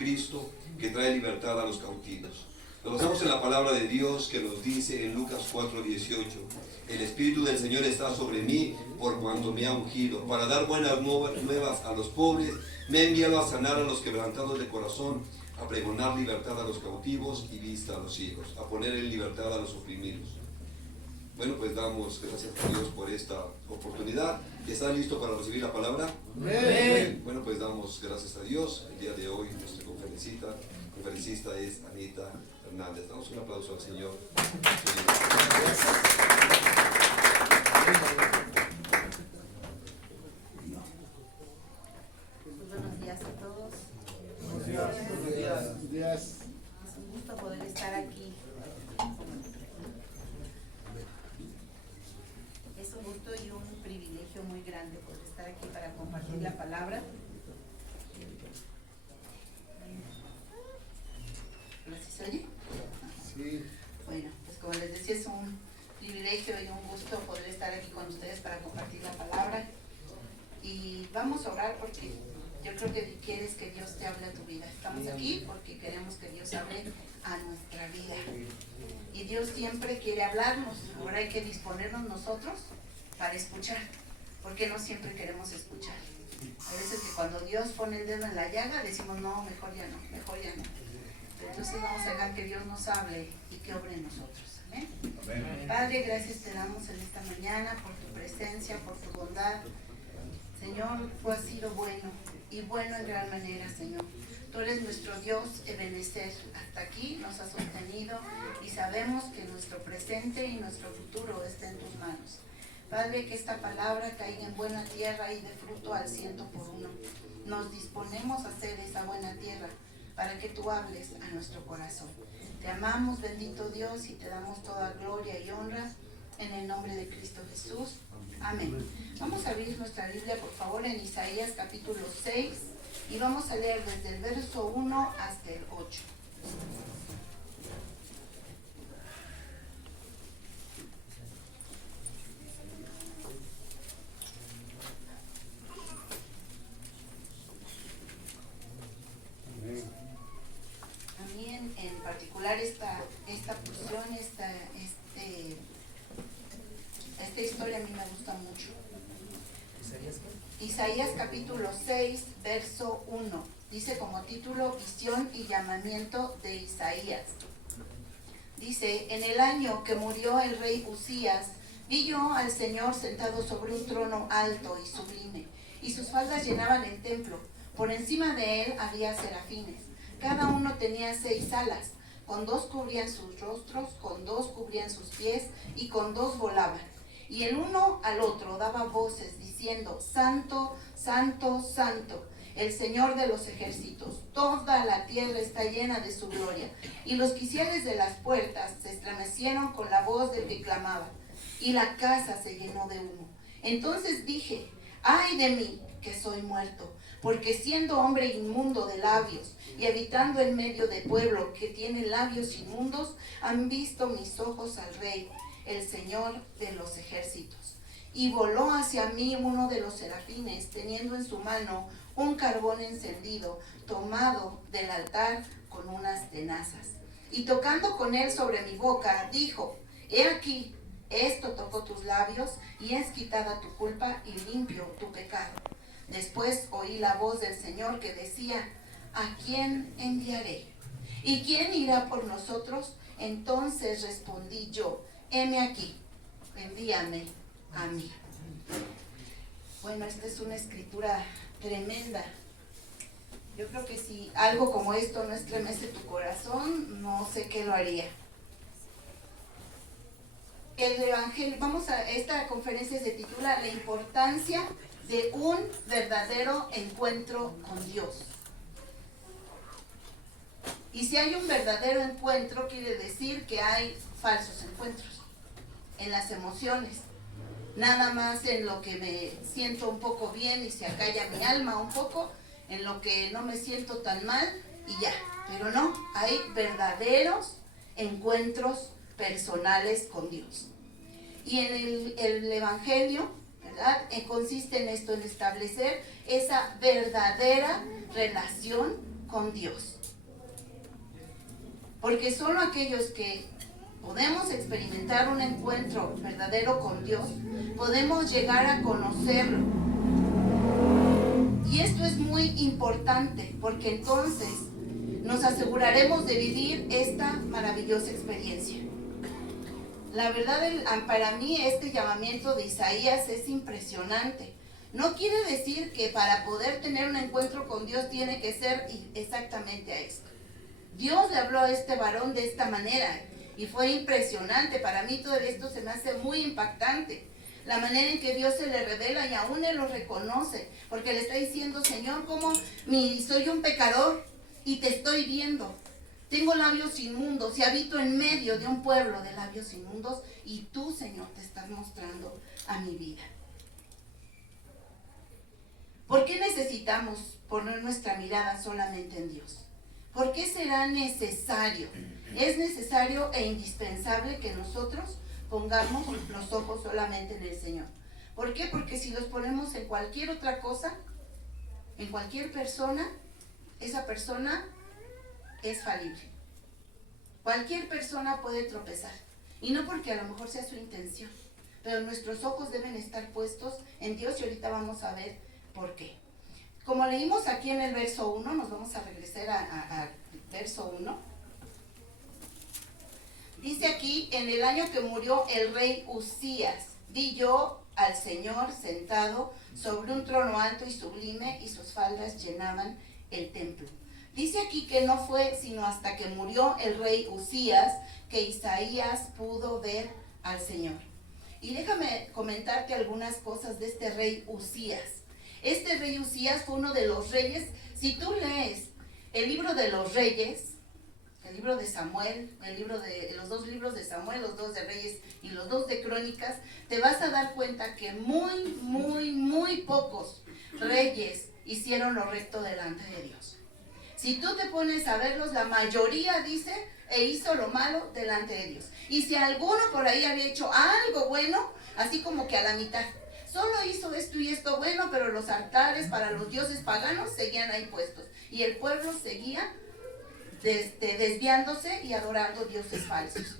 Jesucristo, que trae libertad a los cautivos. Nos basamos en la palabra de Dios que nos dice en Lucas 4:18: el Espíritu del Señor está sobre mí por cuanto me ha ungido, para dar buenas nuevas a los pobres, me ha enviado a sanar a los quebrantados de corazón, a pregonar libertad a los cautivos y vista a los ciegos, a poner en libertad a los oprimidos. Bueno, pues damos gracias a Dios por esta oportunidad. ¿Está listo para recibir la palabra? Amén. Bueno, pues damos gracias a Dios. El día de hoy nuestra conferencista es Anita Hernández. Damos un aplauso al Señor. Buenos días a todos. Buenos días. Buenos días. Es un gusto poder estar aquí. Es un gusto y un privilegio muy grande poder estar aquí para compartir la palabra. ¿Sí se oye? Sí. Bueno, pues como les decía, es un privilegio y un gusto poder estar aquí con ustedes para compartir la palabra. Y vamos a orar porque yo creo que quieres que Dios te hable a tu vida. Estamos aquí porque queremos que Dios hable a nuestra vida. Y Dios siempre quiere hablarnos. Ahora hay que disponernos nosotros para escuchar, porque no siempre queremos escuchar. A veces que cuando Dios pone el dedo en la llaga decimos no, mejor ya no, mejor ya no. Entonces vamos a dejar que Dios nos hable y que obre en nosotros. Amén. Amén. Padre, gracias te damos en esta mañana por tu presencia, por tu bondad. Señor, tú has sido bueno y bueno en gran manera, Señor. Tú eres nuestro Dios, Ebenezer. Hasta aquí nos has sostenido y sabemos que nuestro presente y nuestro futuro está en tus manos. Padre, que esta palabra caiga en buena tierra y dé fruto al 100 por uno. Nos disponemos a hacer esa buena tierra para que tú hables a nuestro corazón. Te amamos, bendito Dios, y te damos toda gloria y honra en el nombre de Cristo Jesús. Amén. Vamos a abrir nuestra Biblia, por favor, en Isaías capítulo 6 y vamos a leer desde el verso 1 hasta el 8. A mí en particular esta porción, esta historia a mí me gusta mucho. Isaías capítulo 6, verso 1. Dice como título: Visión y llamamiento de Isaías. Dice: en el año que murió el rey Uzías, vi yo al Señor sentado sobre un trono alto y sublime, y sus faldas llenaban el templo. Por encima de él había serafines. Cada uno tenía 6 alas. Con 2 cubrían sus rostros, con 2 cubrían sus pies, y con 2 volaban. Y el uno al otro daba voces diciendo: Santo, Santo, Santo, el Señor de los ejércitos. Toda la tierra está llena de su gloria. Y los quiciales de las puertas se estremecieron con la voz del que clamaba, y la casa se llenó de humo. Entonces dije: ay de mí, que soy muerto, porque siendo hombre inmundo de labios y habitando en medio de pueblo que tiene labios inmundos, han visto mis ojos al Rey, el Señor de los ejércitos. Y voló hacia mí uno de los serafines, teniendo en su mano un carbón encendido, tomado del altar con unas tenazas. Y tocando con él sobre mi boca, dijo: he aquí, esto tocó tus labios, y es quitada tu culpa y limpio tu pecado. Después oí la voz del Señor que decía: ¿a quién enviaré? ¿Y quién irá por nosotros? Entonces respondí yo: heme aquí, envíame a mí. Bueno, esta es una escritura tremenda. Yo creo que si algo como esto no estremece tu corazón, no sé qué lo haría. El Evangelio, esta conferencia se titula La importancia de un verdadero encuentro con Dios. Y si hay un verdadero encuentro, quiere decir que hay falsos encuentros en las emociones. Nada más en lo que me siento un poco bien y se acalla mi alma un poco, en lo que no me siento tan mal y ya. Pero no, hay verdaderos encuentros personales con Dios. Y en el Evangelio, ¿verdad? Consiste en esto, en establecer esa verdadera relación con Dios. Porque solo aquellos que podemos experimentar un encuentro verdadero con Dios, podemos llegar a conocerlo. Y esto es muy importante, porque entonces nos aseguraremos de vivir esta maravillosa experiencia. La verdad, para mí este llamamiento de Isaías es impresionante. No quiere decir que para poder tener un encuentro con Dios tiene que ser exactamente a esto. Dios le habló a este varón de esta manera y fue impresionante. Para mí todo esto se me hace muy impactante. La manera en que Dios se le revela y aún Él lo reconoce, porque le está diciendo: Señor, como soy un pecador y te estoy viendo. Tengo labios inmundos y habito en medio de un pueblo de labios inmundos, y tú, Señor, te estás mostrando a mi vida. ¿Por qué necesitamos poner nuestra mirada solamente en Dios? ¿Por qué será necesario? Es necesario e indispensable que nosotros pongamos los ojos solamente en el Señor. ¿Por qué? Porque si los ponemos en cualquier otra cosa, en cualquier persona, esa persona es falible. Cualquier persona puede tropezar. Y no porque a lo mejor sea su intención, pero nuestros ojos deben estar puestos en Dios, y ahorita vamos a ver por qué. Como leímos aquí en el verso 1, nos vamos a regresar al verso 1. Dice aquí: en el año que murió el rey Uzías, vi yo al Señor sentado sobre un trono alto y sublime, y sus faldas llenaban el templo. Dice aquí que no fue sino hasta que murió el rey Uzías que Isaías pudo ver al Señor. Y déjame comentarte algunas cosas de este rey Uzías. Este rey Uzías fue uno de los reyes. Si tú lees el libro de los reyes, el libro de Samuel, los dos libros de Samuel, los dos de Reyes y los dos de Crónicas, te vas a dar cuenta que muy pocos reyes hicieron lo recto delante de Dios. Si tú te pones a verlos, la mayoría dice hizo lo malo delante de Dios. Y si alguno por ahí había hecho algo bueno, así como que a la mitad, solo hizo esto y esto bueno, pero los altares para los dioses paganos seguían ahí puestos. Y el pueblo seguía desviándose y adorando dioses falsos.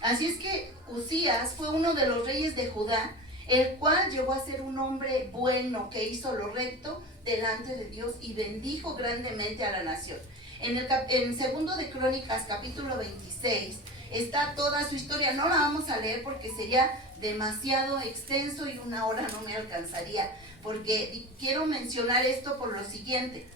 Así es que Uzías fue uno de los reyes de Judá, el cual llegó a ser un hombre bueno que hizo lo recto delante de Dios y bendijo grandemente a la nación. En segundo de Crónicas, capítulo 26, está toda su historia. No la vamos a leer porque sería demasiado extenso y una hora no me alcanzaría, porque quiero mencionar esto por lo siguiente.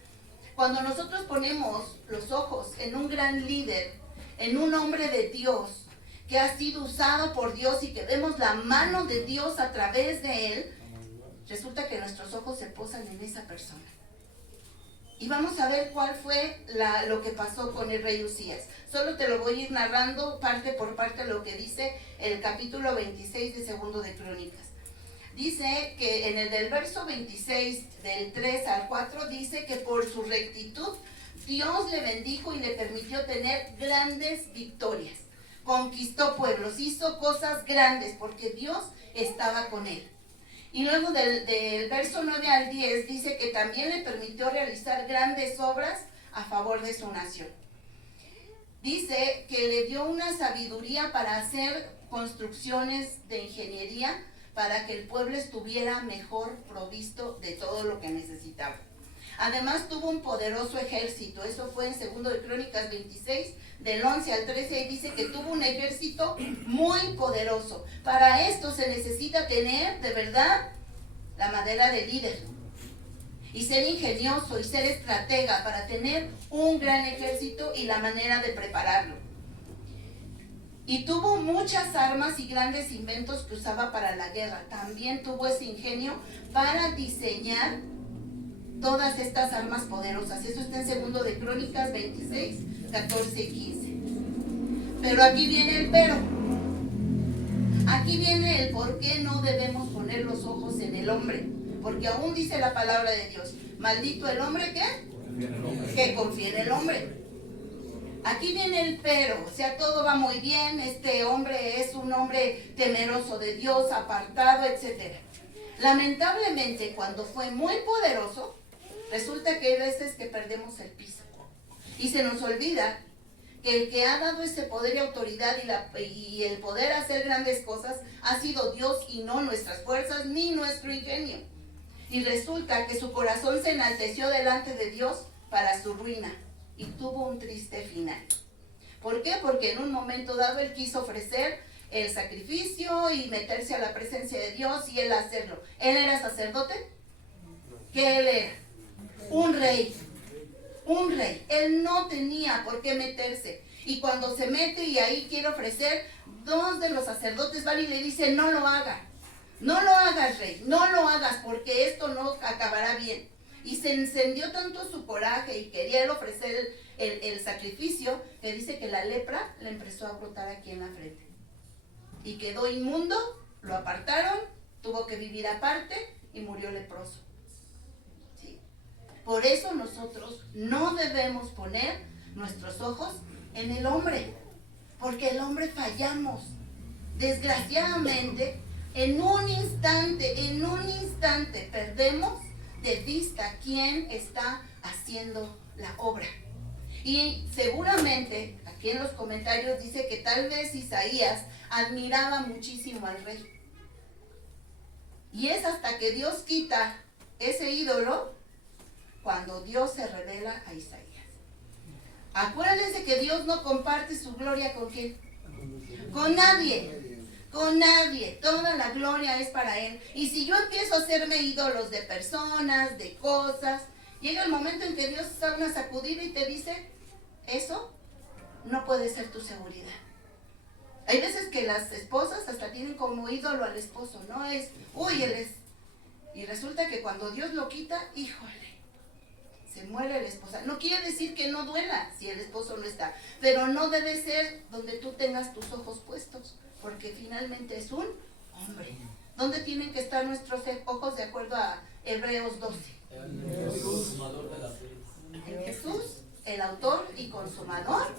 Cuando nosotros ponemos los ojos en un gran líder, en un hombre de Dios que ha sido usado por Dios y que vemos la mano de Dios a través de él, resulta que nuestros ojos se posan en esa persona. Y vamos a ver cuál fue lo que pasó con el rey Uzías. Solo te lo voy a ir narrando parte por parte lo que dice el capítulo 26 de segundo de Crónicas. Dice que en el del verso 26, del 3 al 4, dice que por su rectitud Dios le bendijo y le permitió tener grandes victorias. Conquistó pueblos, hizo cosas grandes porque Dios estaba con él. Y luego del verso 9 al 10 dice que también le permitió realizar grandes obras a favor de su nación. Dice que le dio una sabiduría para hacer construcciones de ingeniería para que el pueblo estuviera mejor provisto de todo lo que necesitaba. Además tuvo un poderoso ejército. Eso fue en segundo de Crónicas 26, del 11 al 13, y dice que tuvo un ejército muy poderoso. Para esto se necesita tener de verdad la madera de líder y ser ingenioso y ser estratega para tener un gran ejército y la manera de prepararlo. Y tuvo muchas armas y grandes inventos que usaba para la guerra. También tuvo ese ingenio para diseñar todas estas armas poderosas. Eso está en segundo de Crónicas 26, 14 y 15. Pero aquí viene el pero. Aquí viene el por qué no debemos poner los ojos en el hombre. Porque aún dice la palabra de Dios: maldito el hombre que confía en el hombre. Aquí viene el pero, o sea, todo va muy bien, este hombre es un hombre temeroso de Dios, apartado, etc. Lamentablemente, cuando fue muy poderoso, resulta que hay veces que perdemos el piso. Y se nos olvida que el que ha dado ese poder y autoridad y el poder hacer grandes cosas ha sido Dios y no nuestras fuerzas ni nuestro ingenio. Y resulta que su corazón se enalteció delante de Dios para su ruina y tuvo un triste final. ¿Por qué? Porque en un momento dado él quiso ofrecer el sacrificio y meterse a la presencia de Dios y él hacerlo. ¿Él era sacerdote? ¿Qué él era? Un rey. Un rey. Él no tenía por qué meterse. Y cuando se mete y ahí quiere ofrecer, dos de los sacerdotes van y le dicen, no lo haga. No lo hagas, rey. No lo hagas porque esto no acabará bien. Y se encendió tanto su coraje y quería él ofrecer el sacrificio, que dice que la lepra le empezó a brotar aquí en la frente. Y quedó inmundo, lo apartaron, tuvo que vivir aparte y murió leproso. ¿Sí? Por eso nosotros no debemos poner nuestros ojos en el hombre, porque el hombre fallamos. Desgraciadamente, en un instante perdemos de vista quién está haciendo la obra. Y seguramente aquí en los comentarios dice que tal vez Isaías admiraba muchísimo al rey. Y es hasta que Dios quita ese ídolo cuando Dios se revela a Isaías. Acuérdense que Dios no comparte su gloria con quién. Con nadie. Con nadie. Toda la gloria es para Él. Y si yo empiezo a hacerme ídolos de personas, de cosas, llega el momento en que Dios da una sacudida y te dice, eso no puede ser tu seguridad. Hay veces que las esposas hasta tienen como ídolo al esposo, ¿no? Es, uy, él es. Y resulta que cuando Dios lo quita, híjole, se muere la esposa. No quiere decir que no duela si el esposo no está, pero no debe ser donde tú tengas tus ojos puestos, porque finalmente es un hombre. ¿Dónde tienen que estar nuestros ojos de acuerdo a Hebreos 12? En Jesús, el autor y consumador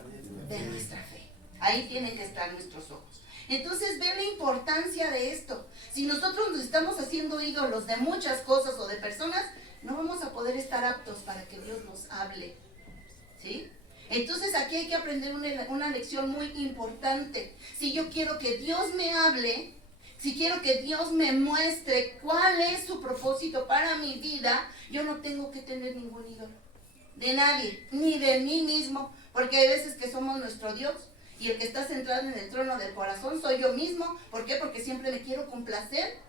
de nuestra fe. Ahí tienen que estar nuestros ojos. Entonces ve la importancia de esto. Si nosotros nos estamos haciendo ídolos de muchas cosas o de personas, no vamos a poder estar aptos para que Dios nos hable. ¿Sí? Entonces aquí hay que aprender una lección muy importante. Si yo quiero que Dios me hable, si quiero que Dios me muestre cuál es su propósito para mi vida, yo no tengo que tener ningún ídolo. De nadie, ni de mí mismo, porque hay veces que somos nuestro Dios. Y el que está centrado en el trono del corazón soy yo mismo. ¿Por qué? Porque siempre me quiero complacer.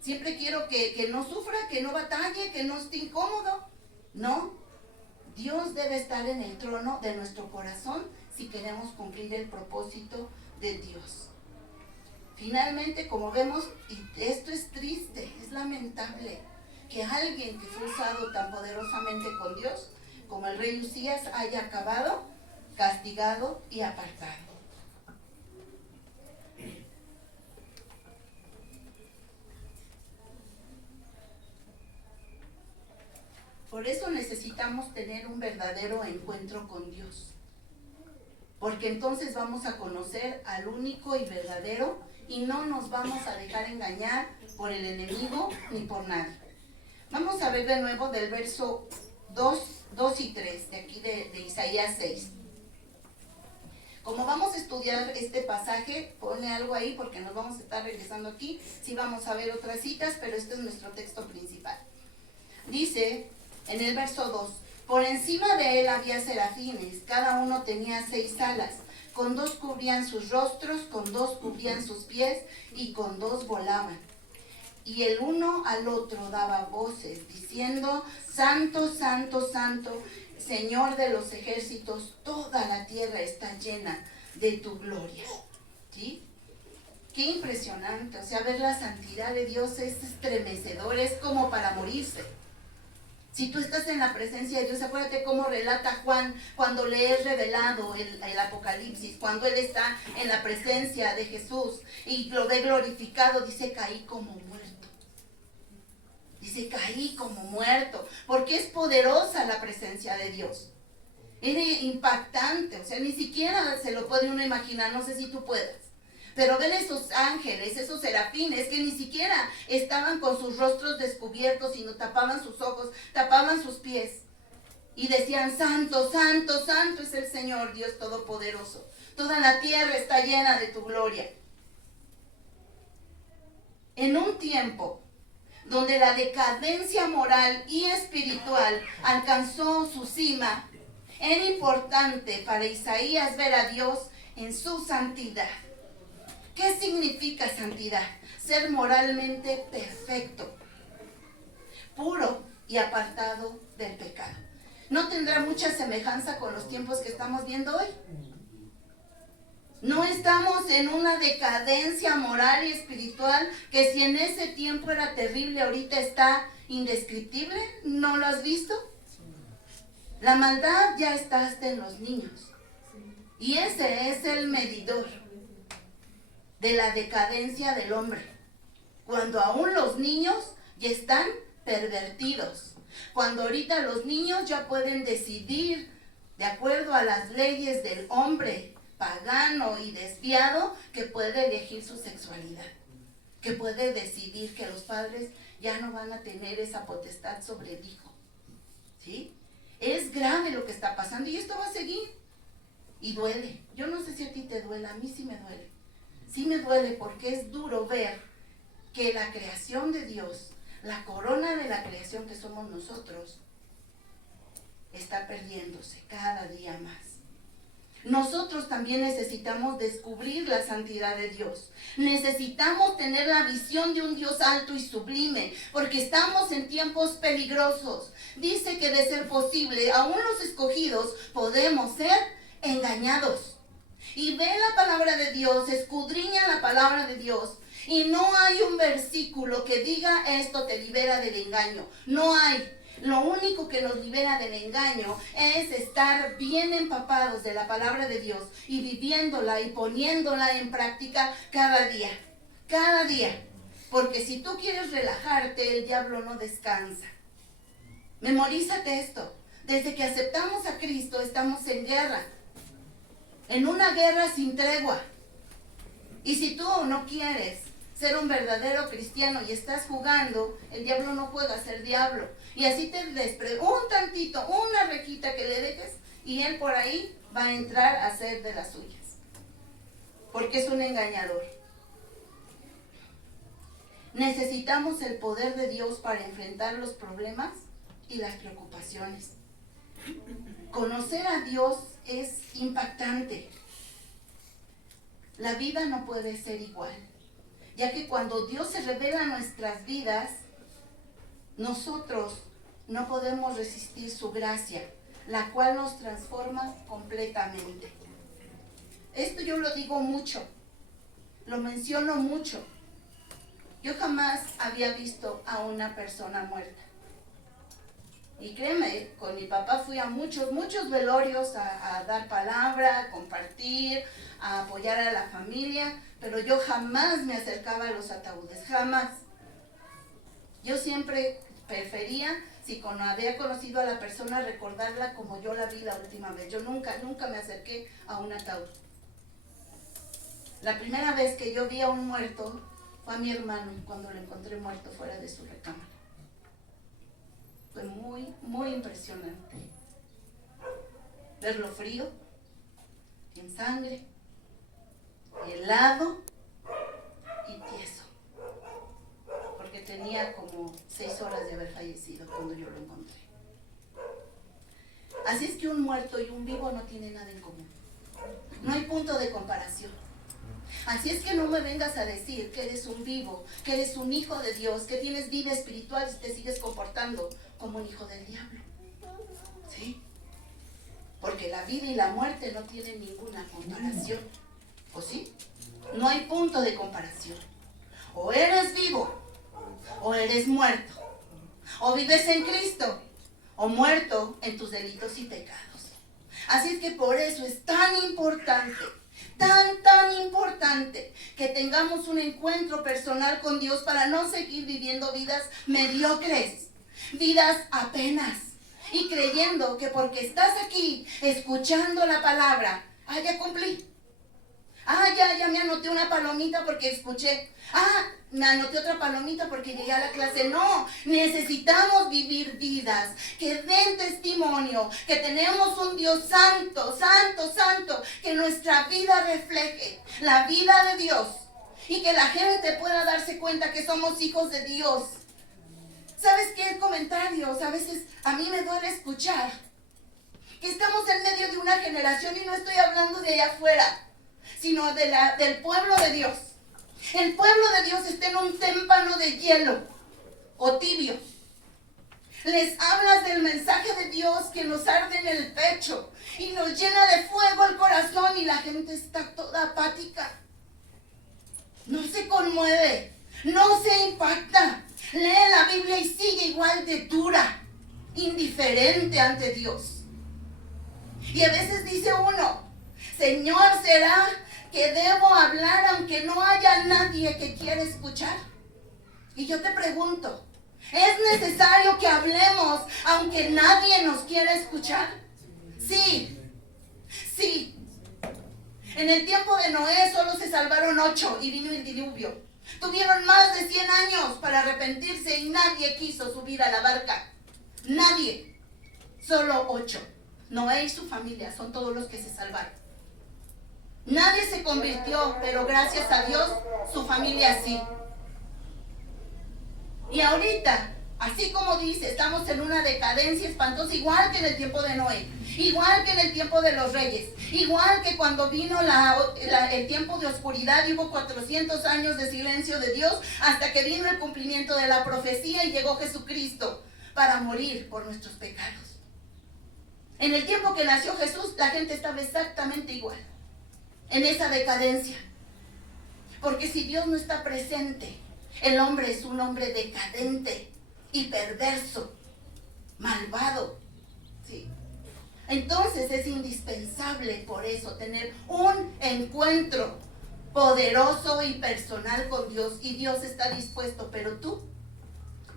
Siempre quiero que no sufra, que no batalle, que no esté incómodo. No. Dios debe estar en el trono de nuestro corazón si queremos cumplir el propósito de Dios. Finalmente, como vemos, y esto es triste, es lamentable, que alguien que fue usado tan poderosamente con Dios, como el rey Usías, haya acabado castigado y apartado. Por eso necesitamos tener un verdadero encuentro con Dios, porque entonces vamos a conocer al único y verdadero y no nos vamos a dejar engañar por el enemigo ni por nadie. Vamos a ver de nuevo del verso 2 y 3 de aquí de Isaías 6. Como vamos a estudiar este pasaje, ponle algo ahí porque nos vamos a estar regresando aquí. Sí vamos a ver otras citas, pero este es nuestro texto principal. Dice en el verso 2, por encima de él había serafines, cada uno tenía 6 alas, con 2 cubrían sus rostros, con 2 cubrían sus pies y con 2 volaban. Y el uno al otro daba voces, diciendo, Santo, Santo, Santo, Señor de los ejércitos, toda la tierra está llena de tu gloria. ¿Sí? Qué impresionante, o sea, ver la santidad de Dios es estremecedor, es como para morirse. Si tú estás en la presencia de Dios, acuérdate cómo relata Juan cuando le es revelado el Apocalipsis, cuando él está en la presencia de Jesús y lo ve glorificado, dice, caí como muerto. Dice, caí como muerto, porque es poderosa la presencia de Dios. Es impactante, o sea, ni siquiera se lo puede uno imaginar, no sé si tú puedas. Pero ven esos ángeles, esos serafines, que ni siquiera estaban con sus rostros descubiertos, sino tapaban sus ojos, tapaban sus pies. y decían: santo, santo, santo es el Señor Dios Todopoderoso. Toda la tierra está llena de tu gloria. En un tiempo donde la decadencia moral y espiritual alcanzó su cima, era importante para Isaías ver a Dios en su santidad. ¿Qué significa santidad? Ser moralmente perfecto, puro y apartado del pecado. ¿No tendrá mucha semejanza con los tiempos que estamos viendo hoy? No estamos en una decadencia moral y espiritual que si en ese tiempo era terrible, ahorita está indescriptible. ¿No lo has visto? La maldad ya está hasta en los niños. Y ese es el medidor de la decadencia del hombre. Cuando aún los niños ya están pervertidos. Cuando ahorita los niños ya pueden decidir de acuerdo a las leyes del hombre pagano y desviado, que puede elegir su sexualidad, que puede decidir que los padres ya no van a tener esa potestad sobre el hijo. ¿Sí? Es grave lo que está pasando y esto va a seguir. Y duele. Yo no sé si a ti te duele, a mí sí me duele. Sí me duele porque es duro ver que la creación de Dios, la corona de la creación que somos nosotros, está perdiéndose cada día más. Nosotros también necesitamos descubrir la santidad de Dios. Necesitamos tener la visión de un Dios alto y sublime, porque estamos en tiempos peligrosos. Dice que de ser posible, aún los escogidos podemos ser engañados. Y ve la palabra de Dios, escudriña la palabra de Dios, y no hay un versículo que diga esto te libera del engaño. No hay. Lo único que nos libera del engaño es estar bien empapados de la palabra de Dios y viviéndola y poniéndola en práctica cada día. Cada día. Porque si tú quieres relajarte, el diablo no descansa. Memorízate esto. Desde que aceptamos a Cristo estamos en guerra. En una guerra sin tregua. Y si tú no quieres ser un verdadero cristiano y estás jugando, el diablo no juega a ser diablo. Y así te un tantito, una rejita que le dejes, y él por ahí va a entrar a hacer de las suyas. Porque es un engañador. Necesitamos el poder de Dios para enfrentar los problemas y las preocupaciones. Conocer a Dios es impactante. La vida no puede ser igual, ya que cuando Dios se revela en nuestras vidas, nosotros no podemos resistir su gracia, la cual nos transforma completamente. Esto yo lo digo mucho, lo menciono mucho. Yo jamás había visto a una persona muerta. Y créeme, con mi papá fui a muchos velorios a dar palabra, a compartir, a apoyar a la familia, pero yo jamás me acercaba a los ataúdes, jamás. Yo siempre prefería, si había conocido a la persona, recordarla como yo la vi la última vez. Yo nunca me acerqué a un ataúd. La primera vez que yo vi a un muerto fue a mi hermano, cuando lo encontré muerto fuera de su recámara. Fue muy, muy impresionante. Verlo frío, en sangre, helado y tieso. Porque tenía como 6 horas de haber fallecido cuando yo lo encontré. Así es que un muerto y un vivo no tienen nada en común. No hay punto de comparación. Así es que no me vengas a decir que eres un vivo, que eres un hijo de Dios, que tienes vida espiritual y te sigues comportando como un hijo del diablo. ¿Sí? Porque la vida y la muerte no tienen ninguna comparación. ¿O sí? No hay punto de comparación. O eres vivo, o eres muerto. O vives en Cristo, o muerto en tus delitos y pecados. Así es que por eso es tan importante, tan importante que tengamos un encuentro personal con Dios para no seguir viviendo vidas mediocres, vidas apenas, y creyendo que porque estás aquí escuchando la palabra, ya cumplí. Ya me anoté una palomita porque escuché. me anoté otra palomita porque llegué a la clase. No, necesitamos vivir vidas que den testimonio, que tenemos un Dios santo, santo, santo, que nuestra vida refleje la vida de Dios y que la gente pueda darse cuenta que somos hijos de Dios. ¿Sabes qué? Comentarios, a veces a mí me duele escuchar que estamos en medio de una generación, y no estoy hablando de allá afuera, sino del pueblo de Dios. El pueblo de Dios está en un témpano de hielo o tibio. Les hablas del mensaje de Dios que nos arde en el pecho y nos llena de fuego el corazón, y la gente está toda apática. No se conmueve, no se impacta. Lee la Biblia y sigue igual de dura, indiferente ante Dios. Y a veces dice uno: Señor, ¿será que debo hablar aunque no haya nadie que quiera escuchar? Y yo te pregunto, ¿es necesario que hablemos aunque nadie nos quiera escuchar? Sí, sí. En el tiempo de Noé solo se salvaron 8 y vino el diluvio. Tuvieron más de 100 años para arrepentirse y nadie quiso subir a la barca. Nadie. Solo 8. Noé y su familia son todos los que se salvaron. Nadie se convirtió, pero gracias a Dios, su familia sí. Y ahorita, así como dice, estamos en una decadencia espantosa, igual que en el tiempo de Noé, igual que en el tiempo de los reyes, igual que cuando vino el tiempo de oscuridad y hubo 400 años de silencio de Dios, hasta que vino el cumplimiento de la profecía y llegó Jesucristo para morir por nuestros pecados. En el tiempo que nació Jesús, la gente estaba exactamente igual, en esa decadencia. Porque si Dios no está presente, el hombre es un hombre decadente y perverso, malvado, ¿sí? Entonces es indispensable por eso tener un encuentro poderoso y personal con Dios, y Dios está dispuesto. Pero tú,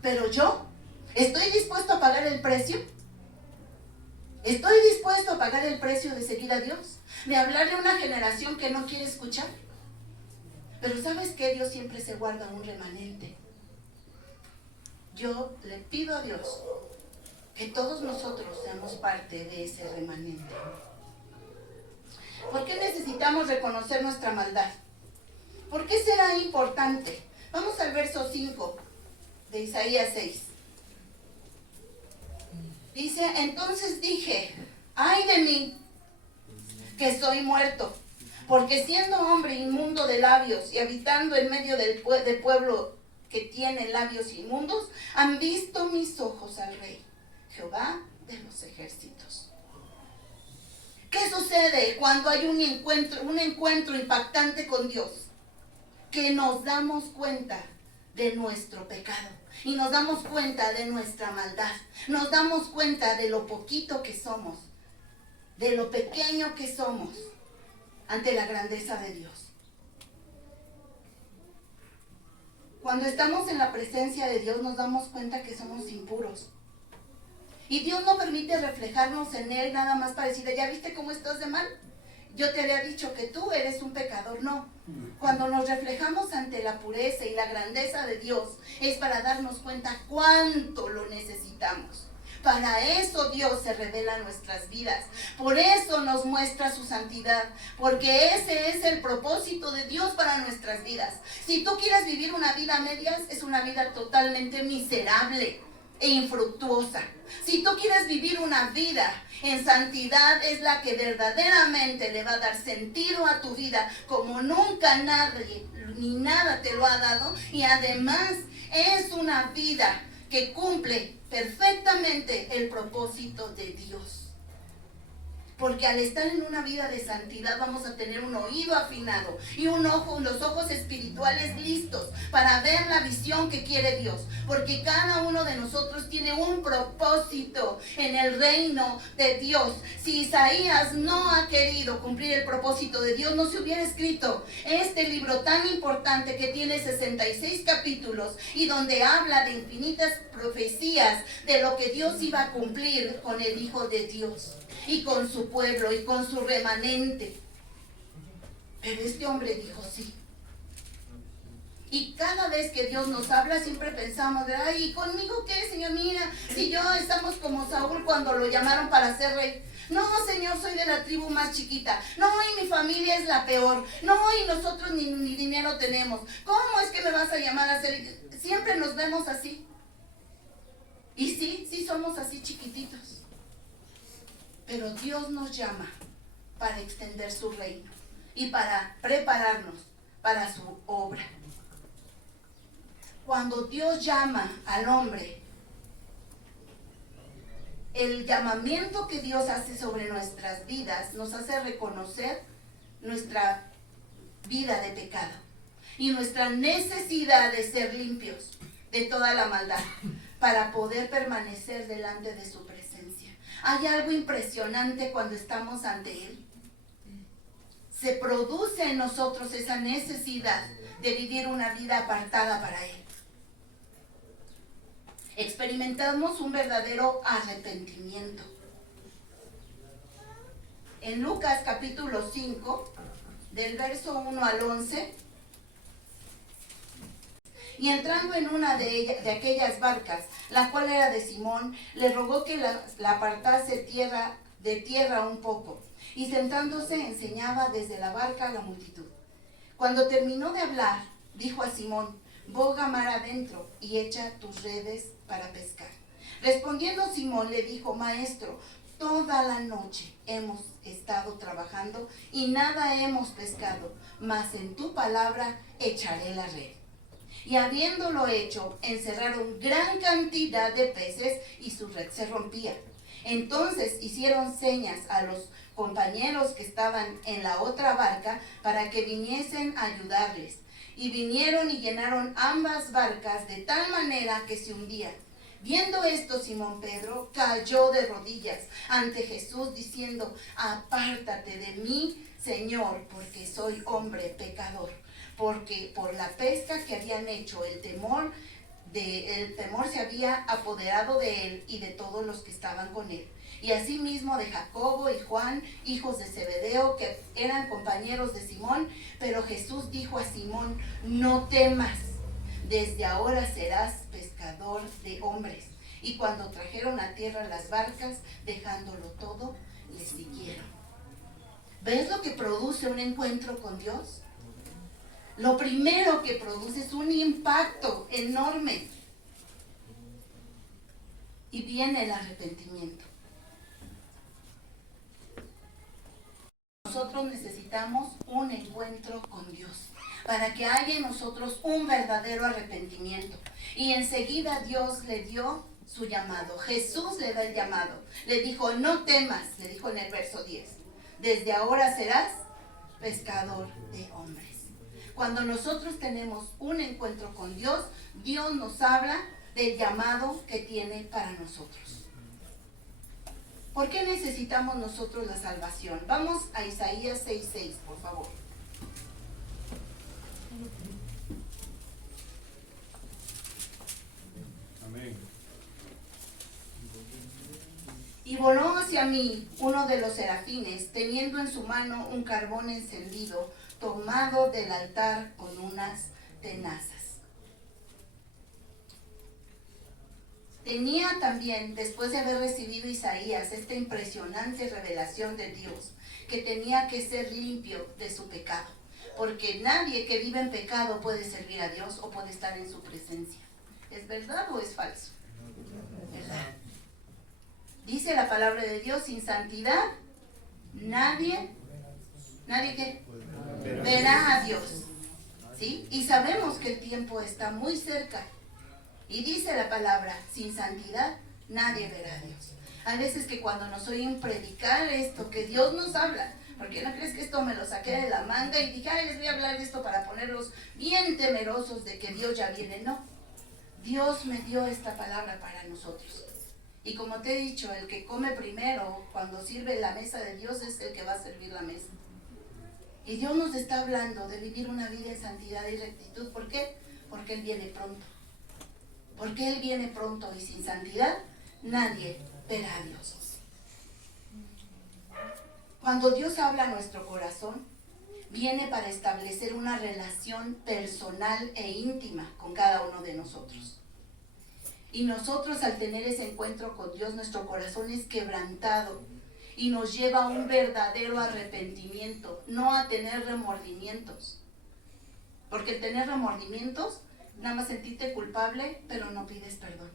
pero yo, ¿estoy dispuesto a pagar el precio? ¿Estoy dispuesto a pagar el precio de seguir a Dios? De hablarle a una generación que no quiere escuchar. Pero ¿sabes qué? Dios siempre se guarda un remanente. Yo le pido a Dios que todos nosotros seamos parte de ese remanente. ¿Por qué necesitamos reconocer nuestra maldad? ¿Por qué será importante? Vamos al verso 5 de Isaías 6. Dice: entonces dije, ay de mí, que soy muerto, porque siendo hombre inmundo de labios y habitando en medio del pueblo que tiene labios inmundos, han visto mis ojos al Rey, Jehová de los ejércitos. ¿Qué sucede cuando hay un encuentro impactante con Dios? Que nos damos cuenta de nuestro pecado y nos damos cuenta de nuestra maldad, nos damos cuenta de lo poquito que somos, de lo pequeño que somos ante la grandeza de Dios. Cuando estamos en la presencia de Dios nos damos cuenta que somos impuros. Y Dios no permite reflejarnos en Él nada más para decirle: ¿ya viste cómo estás de mal? Yo te había dicho que tú eres un pecador. No. Cuando nos reflejamos ante la pureza y la grandeza de Dios, es para darnos cuenta cuánto lo necesitamos. Para eso Dios se revela en nuestras vidas. Por eso nos muestra su santidad. Porque ese es el propósito de Dios para nuestras vidas. Si tú quieres vivir una vida a medias, es una vida totalmente miserable e infructuosa. Si tú quieres vivir una vida en santidad, es la que verdaderamente le va a dar sentido a tu vida como nunca nadie ni nada te lo ha dado. Y además es una vida que cumple perfectamente el propósito de Dios. Porque al estar en una vida de santidad vamos a tener un oído afinado y los ojos espirituales listos para ver la visión que quiere Dios. Porque cada uno de nosotros tiene un propósito en el reino de Dios. Si Isaías no ha querido cumplir el propósito de Dios, no se hubiera escrito este libro tan importante que tiene 66 capítulos y donde habla de infinitas profecías de lo que Dios iba a cumplir con el Hijo de Dios y con su pueblo y con su remanente. Pero este hombre dijo: sí, Y cada vez que Dios nos habla, siempre pensamos, ay, ¿y conmigo qué, Señor? Mira, si yo estamos como Saúl cuando lo llamaron para ser rey. No, Señor, soy de la tribu más chiquita. No, y mi familia es la peor. No, y nosotros ni dinero tenemos. ¿Cómo es que me vas a llamar a ser? Siempre nos vemos así. Y sí somos así chiquititos. Pero Dios nos llama para extender su reino y para prepararnos para su obra. Cuando Dios llama al hombre, el llamamiento que Dios hace sobre nuestras vidas nos hace reconocer nuestra vida de pecado y nuestra necesidad de ser limpios de toda la maldad para poder permanecer delante de su presencia. Hay algo impresionante cuando estamos ante Él. Se produce en nosotros esa necesidad de vivir una vida apartada para Él. Experimentamos un verdadero arrepentimiento. En Lucas capítulo 5, del verso 1 al 11, y entrando en una de aquellas barcas, la cual era de Simón, le rogó que la apartase de tierra un poco, y sentándose enseñaba desde la barca a la multitud. Cuando terminó de hablar, dijo a Simón, boga mar adentro y echa tus redes para pescar. Respondiendo Simón le dijo, maestro, toda la noche hemos estado trabajando y nada hemos pescado, mas en tu palabra echaré la red. Y habiéndolo hecho, encerraron gran cantidad de peces y su red se rompía. Entonces hicieron señas a los compañeros que estaban en la otra barca para que viniesen a ayudarles. Y vinieron y llenaron ambas barcas de tal manera que se hundían. Viendo esto, Simón Pedro cayó de rodillas ante Jesús diciendo, apártate de mí, Señor, porque soy hombre pecador. Porque por la pesca que habían hecho, el temor se había apoderado de él y de todos los que estaban con él. Y asimismo de Jacobo y Juan, hijos de Zebedeo, que eran compañeros de Simón. Pero Jesús dijo a Simón, no temas, desde ahora serás pescador de hombres. Y cuando trajeron a tierra las barcas, dejándolo todo, le siguieron. ¿Ves lo que produce un encuentro con Dios? Lo primero que produce es un impacto enorme. Y viene el arrepentimiento. Nosotros necesitamos un encuentro con Dios para que haya en nosotros un verdadero arrepentimiento. Y enseguida Dios le dio su llamado. Jesús le da el llamado. Le dijo, no temas, le dijo en el verso 10. Desde ahora serás pescador de hombres. Cuando nosotros tenemos un encuentro con Dios, Dios nos habla del llamado que tiene para nosotros. ¿Por qué necesitamos nosotros la salvación? Vamos a Isaías 6:6, por favor. Amén. Y voló hacia mí uno de los serafines, teniendo en su mano un carbón encendido, tomado del altar con unas tenazas. Tenía también, después de haber recibido Isaías, esta impresionante revelación de Dios, que tenía que ser limpio de su pecado, porque nadie que vive en pecado puede servir a Dios o puede estar en su presencia. ¿Es verdad o es falso? ¿Verdad? Dice la palabra de Dios, sin santidad, nadie ¿qué? Verá a Dios. ¿Sí? Y sabemos que el tiempo está muy cerca. Y dice la palabra, sin santidad, nadie verá a Dios. Hay veces que cuando nos oyen predicar esto, que Dios nos habla, porque no crees que esto me lo saqué de la manga y dije, ay, les voy a hablar de esto para ponerlos bien temerosos de que Dios ya viene. No, Dios me dio esta palabra para nosotros. Y como te he dicho, el que come primero cuando sirve la mesa de Dios es el que va a servir la mesa. Y Dios nos está hablando de vivir una vida en santidad y rectitud. ¿Por qué? Porque Él viene pronto. Porque Él viene pronto y sin santidad nadie verá a Dios. Cuando Dios habla a nuestro corazón, viene para establecer una relación personal e íntima con cada uno de nosotros. Y nosotros, al tener ese encuentro con Dios, nuestro corazón es quebrantado y nos lleva a un verdadero arrepentimiento, no a tener remordimientos. Porque el tener remordimientos, nada más sentirte culpable, pero no pides perdón.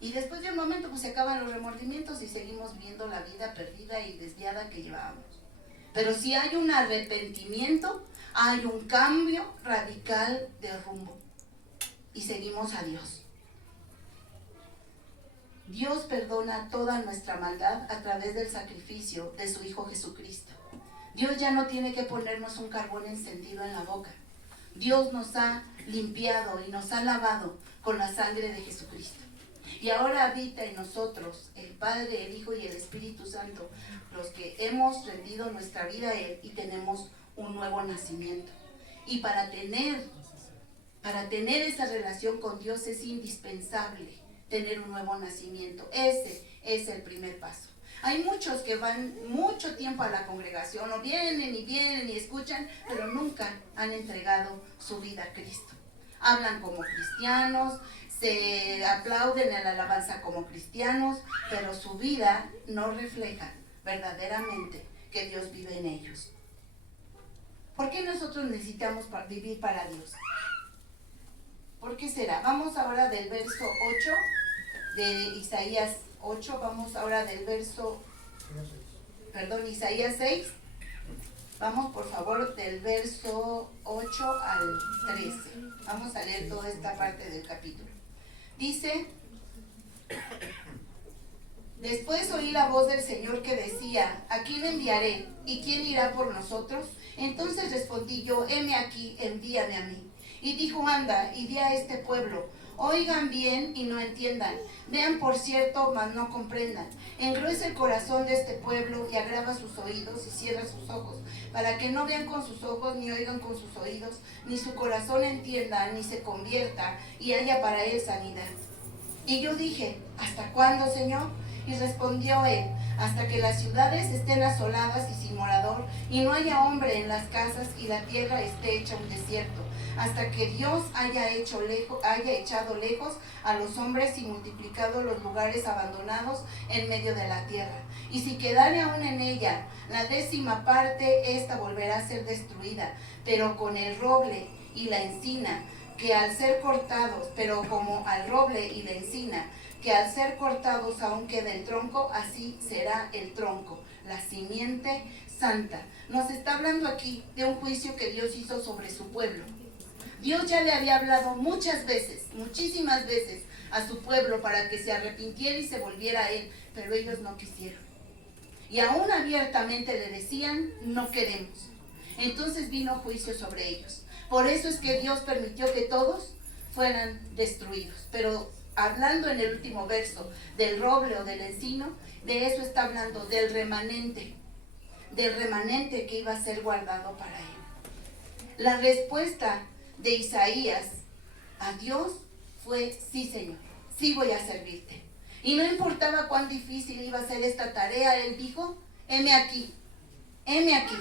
Y después de un momento pues se acaban los remordimientos y seguimos viendo la vida perdida y desviada que llevábamos. Pero si hay un arrepentimiento, hay un cambio radical de rumbo. Y seguimos a Dios. Dios perdona toda nuestra maldad a través del sacrificio de su Hijo Jesucristo. Dios ya no tiene que ponernos un carbón encendido en la boca. Dios nos ha limpiado y nos ha lavado con la sangre de Jesucristo. Y ahora habita en nosotros el Padre, el Hijo y el Espíritu Santo, los que hemos rendido nuestra vida a Él y tenemos un nuevo nacimiento. Y para tener esa relación con Dios es indispensable tener un nuevo nacimiento. Ese es el primer paso. Hay muchos que van mucho tiempo a la congregación, o vienen y escuchan, pero nunca han entregado su vida a Cristo. Hablan como cristianos, se aplauden en la alabanza como cristianos, pero su vida no refleja verdaderamente que Dios vive en ellos. ¿Por qué nosotros necesitamos vivir para Dios? ¿Por qué será? Vamos ahora del verso 8 de Isaías 8, vamos ahora del Isaías 6. Vamos por favor del verso 8 al 13. Vamos a leer toda esta parte del capítulo. Dice: después oí la voz del Señor que decía: ¿a quién enviaré? ¿Y quién irá por nosotros? Entonces respondí yo: heme aquí, envíame a mí. Y dijo: anda y di a este pueblo: oigan bien y no entiendan, vean por cierto, mas no comprendan. Engruesa el corazón de este pueblo y agrava sus oídos y cierra sus ojos, para que no vean con sus ojos, ni oigan con sus oídos, ni su corazón entienda, ni se convierta, y haya para él sanidad. Y yo dije: ¿hasta cuándo, Señor? Y respondió él: hasta que las ciudades estén asoladas y sin morador, y no haya hombre en las casas, y la tierra esté hecha un desierto, hasta que Dios haya echado lejos a los hombres y multiplicado los lugares abandonados en medio de la tierra. Y si quedare aún en ella la 10ª parte, esta volverá a ser destruida, pero con el roble y la encina, que al ser cortados, pero como al roble y la encina, que al ser cortados aún queda el tronco, así será el tronco, la simiente santa. Nos está hablando aquí de un juicio que Dios hizo sobre su pueblo. Dios ya le había hablado muchas veces, muchísimas veces, a su pueblo para que se arrepintiera y se volviera a Él, pero ellos no quisieron. Y aún abiertamente le decían: no queremos. Entonces vino juicio sobre ellos. Por eso es que Dios permitió que todos fueran destruidos. Pero hablando en el último verso del roble o del encino, de eso está hablando, del remanente que iba a ser guardado para Él. La respuesta de Isaías a Dios fue: sí, Señor, sí voy a servirte. Y no importaba cuán difícil iba a ser esta tarea, él dijo: heme aquí, heme aquí.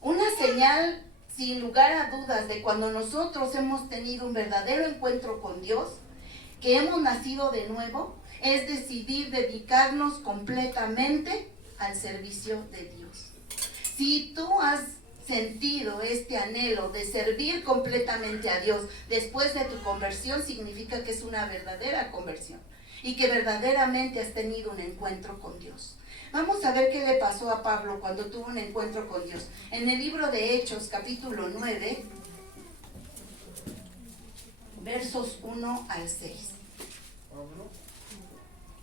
Una señal sin lugar a dudas de cuando nosotros hemos tenido un verdadero encuentro con Dios, que hemos nacido de nuevo, es decidir dedicarnos completamente al servicio de Dios. Si tú has sentido este anhelo de servir completamente a Dios después de tu conversión, significa que es una verdadera conversión y que verdaderamente has tenido un encuentro con Dios. Vamos a ver qué le pasó a Pablo cuando tuvo un encuentro con Dios. En el libro de Hechos, capítulo 9, versos 1 al 6.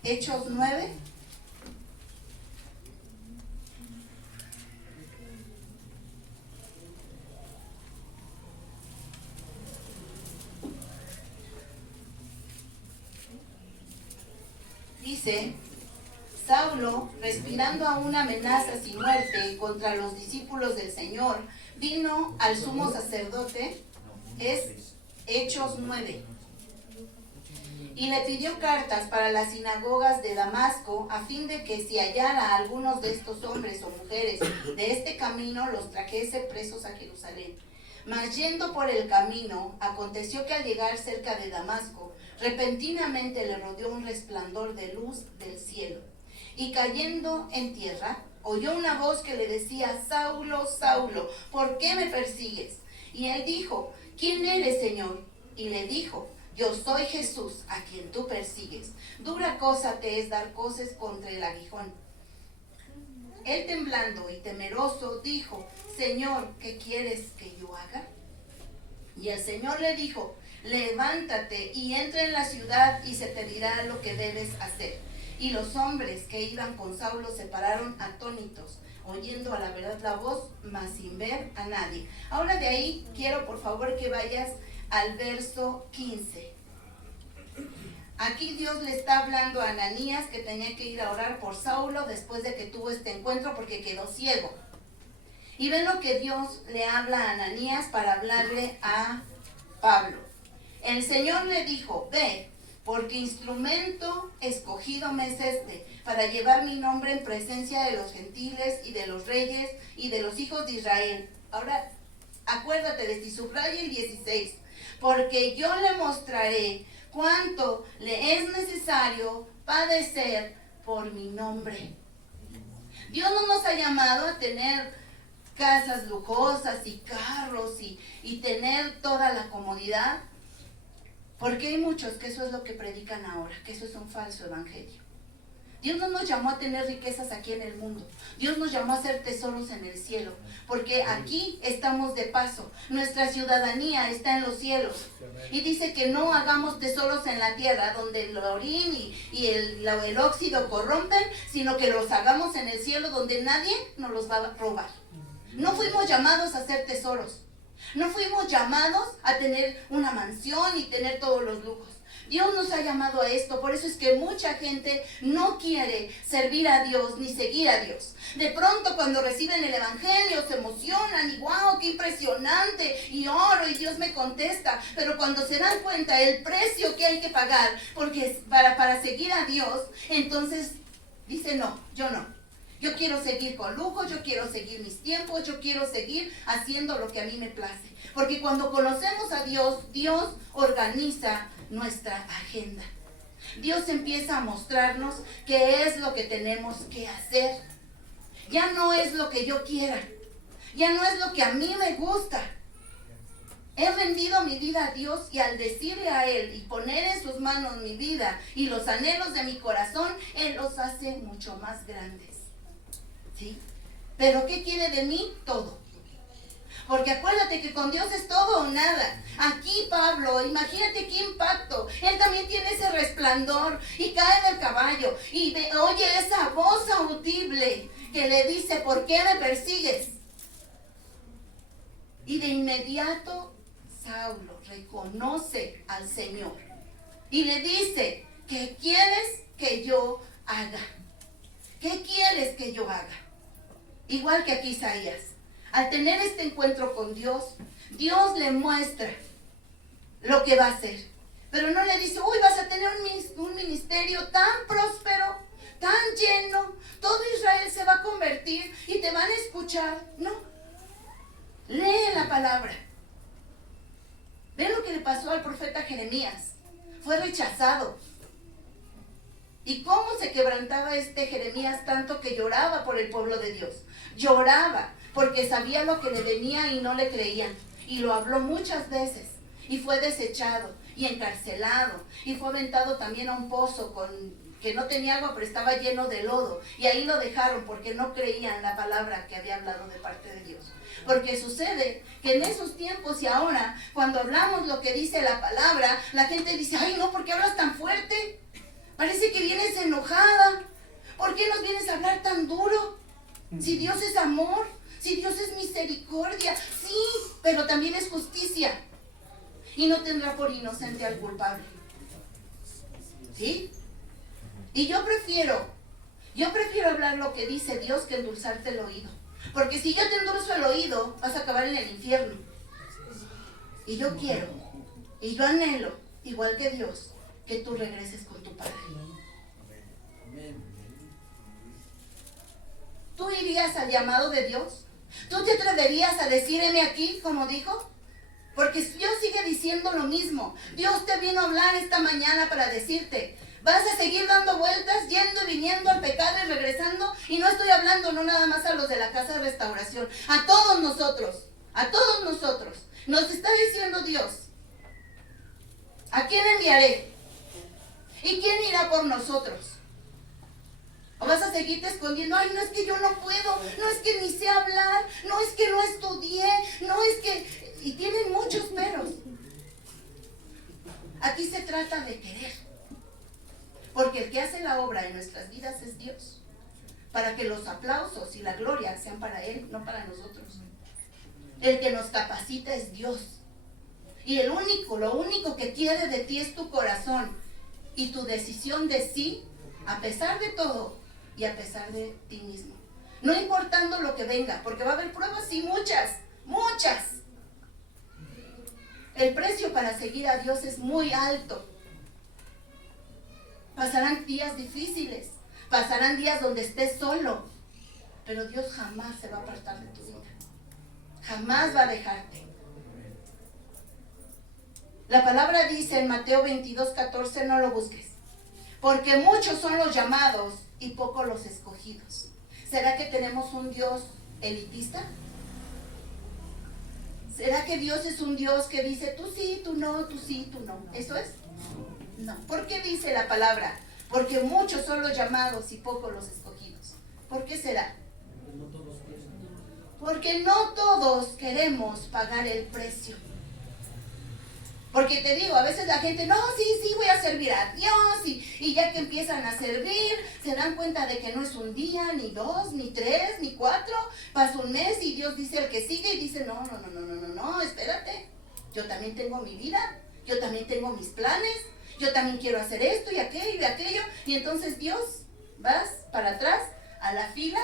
Hechos 9. Dice: Saulo, respirando aún amenazas y muerte contra los discípulos del Señor, vino al sumo sacerdote. Es Hechos 9. Y le pidió cartas para las sinagogas de Damasco, a fin de que si hallara a algunos de estos hombres o mujeres de este camino, los trajese presos a Jerusalén. Mas yendo por el camino, aconteció que al llegar cerca de Damasco, repentinamente le rodeó un resplandor de luz del cielo. Y cayendo en tierra, oyó una voz que le decía: Saulo, Saulo, ¿por qué me persigues? Y él dijo: ¿Quién eres, Señor? Y le dijo: Yo soy Jesús, a quien tú persigues. Dura cosa te es dar coces contra el aguijón. Él, temblando y temeroso, dijo: Señor, ¿qué quieres que yo haga? Y el Señor le dijo: Levántate y entra en la ciudad y se te dirá lo que debes hacer. Y los hombres que iban con Saulo se pararon atónitos, oyendo a la verdad la voz, mas sin ver a nadie. Ahora de ahí quiero por favor que vayas al verso 15. Aquí Dios le está hablando a Ananías que tenía que ir a orar por Saulo después de que tuvo este encuentro porque quedó ciego. Y ven lo que Dios le habla a Ananías para hablarle a Pablo. El Señor le dijo: Ve, porque instrumento escogido me es este, para llevar mi nombre en presencia de los gentiles y de los reyes y de los hijos de Israel. Ahora, acuérdate de si subraya el 16. Porque yo le mostraré cuánto le es necesario padecer por mi nombre. Dios no nos ha llamado a tener casas lujosas y carros y tener toda la comodidad, porque hay muchos que eso es lo que predican ahora, que eso es un falso evangelio. Dios no nos llamó a tener riquezas aquí en el mundo. Dios nos llamó a hacer tesoros en el cielo, porque aquí estamos de paso. Nuestra ciudadanía está en los cielos. Y dice que no hagamos tesoros en la tierra, donde el orín y el óxido corrompen, sino que los hagamos en el cielo, donde nadie nos los va a robar. No fuimos llamados a hacer tesoros. No fuimos llamados a tener una mansión y tener todos los lujos. Dios nos ha llamado a esto, por eso es que mucha gente no quiere servir a Dios ni seguir a Dios. De pronto cuando reciben el evangelio se emocionan y wow, qué impresionante, y oro y Dios me contesta, pero cuando se dan cuenta el precio que hay que pagar porque para seguir a Dios, entonces dice no. Yo quiero seguir con lujo, yo quiero seguir mis tiempos, yo quiero seguir haciendo lo que a mí me place. Porque cuando conocemos a Dios, Dios organiza nuestra agenda. Dios empieza a mostrarnos qué es lo que tenemos que hacer. Ya no es lo que yo quiera, ya no es lo que a mí me gusta. He rendido mi vida a Dios y al decirle a Él y poner en sus manos mi vida y los anhelos de mi corazón, Él los hace mucho más grandes. ¿Sí? ¿Pero qué quiere de mí? Todo. Porque acuérdate que con Dios es todo o nada. Aquí Pablo, imagínate qué impacto. Él también tiene ese resplandor y cae del caballo y oye esa voz audible que le dice: ¿por qué me persigues? Y de inmediato Saulo reconoce al Señor y le dice: ¿qué quieres que yo haga? ¿Qué quieres que yo haga? Igual que aquí Isaías. Al tener este encuentro con Dios, Dios le muestra lo que va a hacer. Pero no le dice: uy, vas a tener un ministerio tan próspero, tan lleno, todo Israel se va a convertir y te van a escuchar. No. Lee la palabra. Ve lo que le pasó al profeta Jeremías. Fue rechazado. ¿Y cómo se quebrantaba este Jeremías tanto que lloraba por el pueblo de Dios? Lloraba porque sabía lo que le venía y no le creían. Y lo habló muchas veces. Y fue desechado y encarcelado. Y fue aventado también a un pozo que no tenía agua, pero estaba lleno de lodo. Y ahí lo dejaron porque no creían la palabra que había hablado de parte de Dios. Porque sucede que en esos tiempos y ahora, cuando hablamos lo que dice la palabra, la gente dice: ay no, ¿por qué hablas tan fuerte? Parece que vienes enojada. ¿Por qué nos vienes a hablar tan duro? Si Dios es amor, si Dios es misericordia, sí, pero también es justicia. Y no tendrá por inocente al culpable. ¿Sí? Y yo prefiero hablar lo que dice Dios que endulzarte el oído. Porque si yo te endulzo el oído, vas a acabar en el infierno. Y yo quiero, y yo anhelo, igual que Dios, que tú regreses con tu Padre. ¿Tú irías al llamado de Dios? ¿Tú te atreverías a decir, heme aquí, como dijo? Porque Dios sigue diciendo lo mismo. Dios te vino a hablar esta mañana para decirte, vas a seguir dando vueltas, yendo y viniendo al pecado y regresando. Y no estoy hablando no nada más a los de la casa de restauración, a todos nosotros, nos está diciendo Dios, ¿a quién enviaré? ¿Y quién irá por nosotros? ¿O vas a seguirte escondiendo? Ay, no es que yo no puedo, no es que ni sé hablar, no es que no estudié, no es que... Y tienen muchos peros. Aquí se trata de querer. Porque el que hace la obra en nuestras vidas es Dios. Para que los aplausos y la gloria sean para Él, no para nosotros. El que nos capacita es Dios. Y lo único que quiere de ti es tu corazón y tu decisión de sí, a pesar de todo y a pesar de ti mismo. No importando lo que venga, porque va a haber pruebas y muchas. El precio para seguir a Dios es muy alto. Pasarán días difíciles, pasarán días donde estés solo, pero Dios jamás se va a apartar de tu vida. Jamás va a dejarte. La palabra dice en Mateo 22:14, no lo busques, porque muchos son los llamados y pocos los escogidos. ¿Será que tenemos un Dios elitista? ¿Será que Dios es un Dios que dice tú sí, tú no, tú sí, tú no? ¿Eso es? No. ¿Por qué dice la palabra? Porque muchos son los llamados y pocos los escogidos. ¿Por qué será? Porque no todos queremos pagar el precio. Porque te digo, a veces la gente, no, sí, voy a servir a Dios, y ya que empiezan a servir, se dan cuenta de que no es un día, ni 2, ni 3, ni 4, pasa un mes y Dios dice el que sigue y dice, no, espérate, yo también tengo mi vida, yo también tengo mis planes, yo también quiero hacer esto y aquello, y entonces Dios, vas para atrás a la fila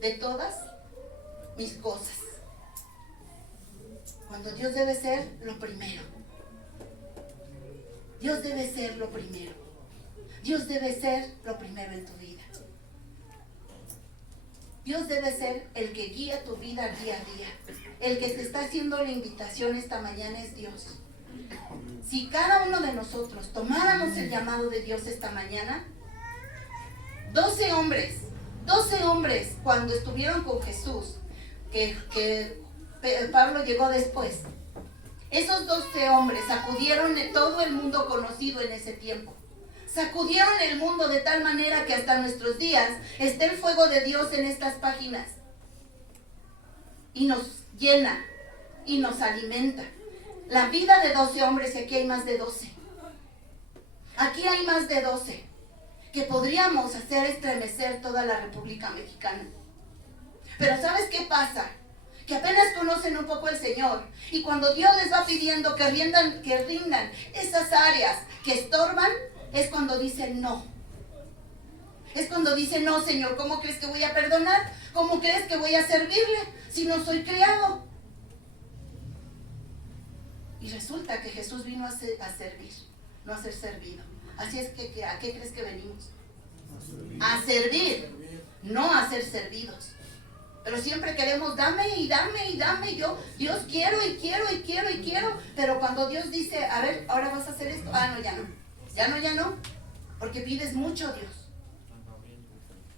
de todas mis cosas. Cuando Dios debe ser lo primero. Dios debe ser lo primero. Dios debe ser lo primero en tu vida. Dios debe ser el que guía tu vida día a día. El que te está haciendo la invitación esta mañana es Dios. Si cada uno de nosotros tomáramos el llamado de Dios esta mañana, 12 hombres cuando estuvieron con Jesús, que Pablo llegó después, esos 12 hombres sacudieron todo el mundo conocido en ese tiempo. Sacudieron el mundo de tal manera que hasta nuestros días está el fuego de Dios en estas páginas. Y nos llena y nos alimenta. La vida de 12 hombres, y aquí hay más de 12. Aquí hay más de 12 que podríamos hacer estremecer toda la República Mexicana. Pero ¿sabes qué pasa? Que apenas conocen un poco el Señor, y cuando Dios les va pidiendo que rindan esas áreas que estorban, es cuando dicen no. Es cuando dicen, no, Señor, ¿cómo crees que voy a perdonar? ¿Cómo crees que voy a servirle si no soy criado? Y resulta que Jesús vino a servir, no a ser servido. Así es que ¿a qué crees que venimos? A servir, no a ser servidos. Pero siempre queremos dame, yo, Dios quiero, pero cuando Dios dice, a ver, ahora vas a hacer esto, ya no, porque pides mucho, Dios.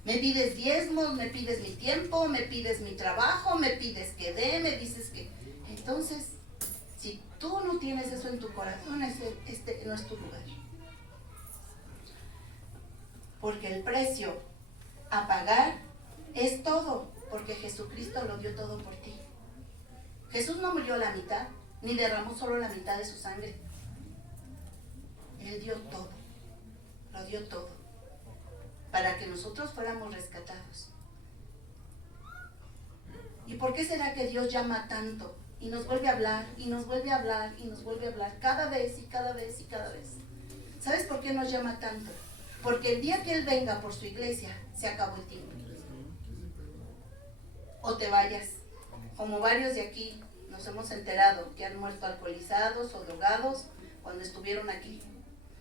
Me pides diezmos, me pides mi tiempo, me pides mi trabajo, me pides que dé, me dices que... Entonces, si tú no tienes eso en tu corazón, este no es tu lugar. Porque el precio a pagar es todo. Porque Jesucristo lo dio todo por ti. Jesús no murió la mitad, ni derramó solo la mitad de su sangre. Él dio todo, lo dio todo, para que nosotros fuéramos rescatados. ¿Y por qué será que Dios llama tanto? Y nos vuelve a hablar, y nos vuelve a hablar, y nos vuelve a hablar, cada vez. ¿Sabes por qué nos llama tanto? Porque el día que Él venga por su iglesia, se acabó el tiempo. O te vayas, como varios de aquí nos hemos enterado que han muerto alcoholizados o drogados cuando estuvieron aquí.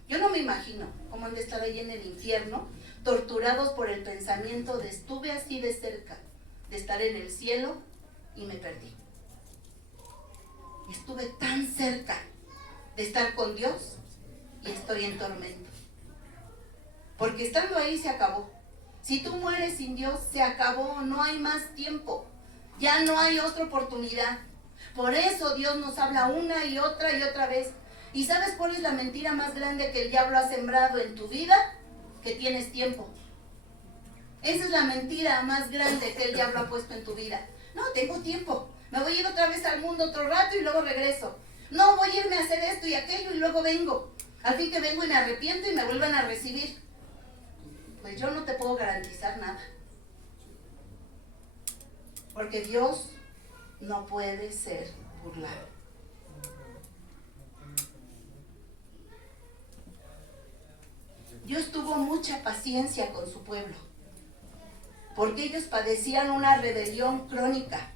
Yo no me imagino cómo han de estar ahí en el infierno, torturados por el pensamiento de estuve así de cerca, de estar en el cielo y me perdí. Estuve tan cerca de estar con Dios y estoy en tormento. Porque estando ahí se acabó. Si tú mueres sin Dios, se acabó, no hay más tiempo. Ya no hay otra oportunidad. Por eso Dios nos habla una y otra vez. ¿Y sabes cuál es la mentira más grande que el diablo ha sembrado en tu vida? Que tienes tiempo. Esa es la mentira más grande que el diablo ha puesto en tu vida. No, tengo tiempo. Me voy a ir otra vez al mundo otro rato y luego regreso. No, voy a irme a hacer esto y aquello y luego vengo. Al fin que vengo y me arrepiento y me vuelvan a recibir. Pues yo no te puedo garantizar nada. Porque Dios no puede ser burlado. Dios tuvo mucha paciencia con su pueblo, porque ellos padecían una rebelión crónica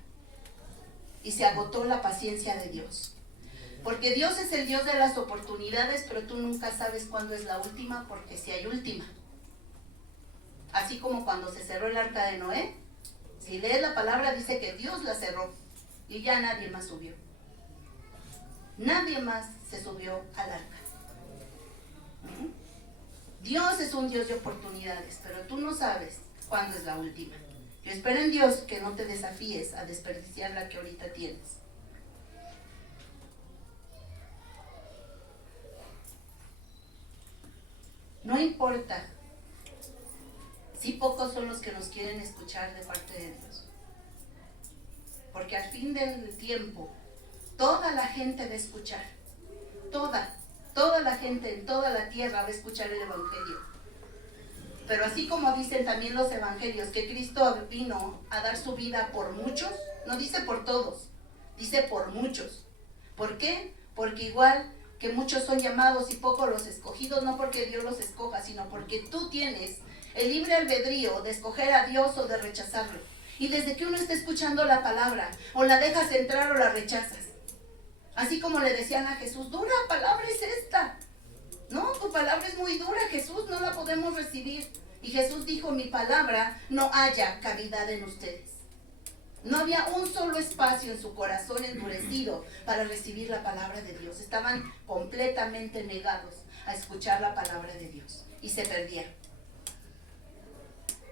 y se agotó la paciencia de Dios. Porque Dios es el Dios de las oportunidades, pero tú nunca sabes cuándo es la última, porque si hay última. Así como cuando se cerró el arca de Noé, si lees la palabra dice que Dios la cerró y ya nadie más subió. Nadie más se subió al arca. Dios es un Dios de oportunidades, pero tú no sabes cuándo es la última. Yo espero en Dios que no te desafíes a desperdiciar la que ahorita tienes. No importa si pocos son los que nos quieren escuchar de parte de Dios. Porque al fin del tiempo, toda la gente va a escuchar. Toda la gente en toda la tierra va a escuchar el Evangelio. Pero así como dicen también los evangelios que Cristo vino a dar su vida por muchos, no dice por todos, dice por muchos. ¿Por qué? Porque igual que muchos son llamados y pocos los escogidos, no porque Dios los escoja, sino porque tú tienes el libre albedrío de escoger a Dios o de rechazarlo. Y desde que uno está escuchando la palabra, o la dejas entrar o la rechazas. Así como le decían a Jesús, dura palabra es esta. No, tu palabra es muy dura, Jesús, no la podemos recibir. Y Jesús dijo, mi palabra no haya cavidad en ustedes. No había un solo espacio en su corazón endurecido para recibir la palabra de Dios. Estaban completamente negados a escuchar la palabra de Dios y se perdieron.